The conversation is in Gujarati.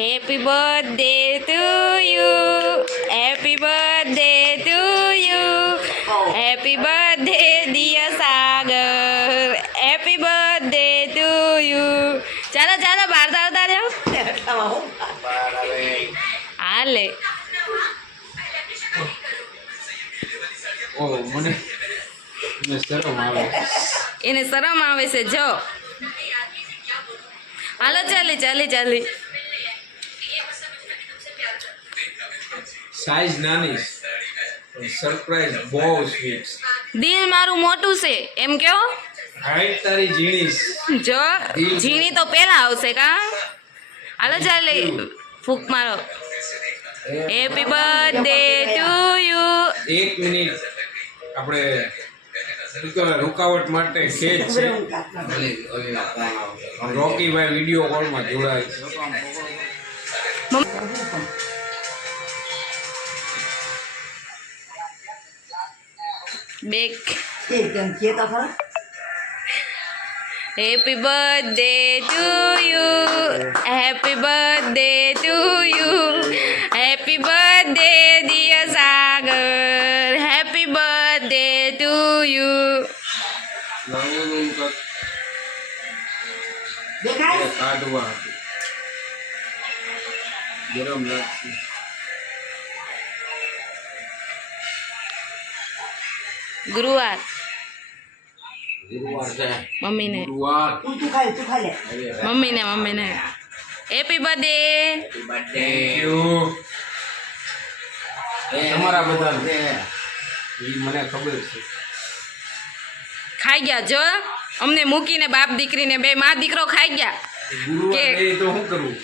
Happy birthday to you. Happy birthday to you. Happy birthday dear Sagar. Happy birthday to you. ચાલો ચાલો બહાર આવતા જાઓ. હાલે એને શરમ આવે છે જો. હાલો ચાલી સાઈઝ નાની સરપ્રાઈઝ બહુ સ્વીટ. દિલ મારું મોટું છે એમ કયો. હાઈટ તારી ઝીણી જો ઝીણી તો પેલા આવશે કા. હાલો ચાલી ફૂક મારો. Happy birthday to you. 1 minute આપણે રૂકાવટ માટે ખેંચ છે. રોકીભાઈ વિડીયો કોલમાં જોડાય છે. બેક happy birthday to you. Happy birthday to you. Happy birthday dear Sagar. Happy birthday to you. કાઢવા ગરમ લાગશે. ગુરુવાર છે મમ્મીને ગુરુવાર. મમ્મીને હેપી બર્થડે. તમારા બધા એ મને ખબર છે. ખાઈ ગયા જો અમને મૂકીને બાપ દીકરીને બે માં દીકરો ખાઈ ગયા. ગુરુવાર તો શું કરું.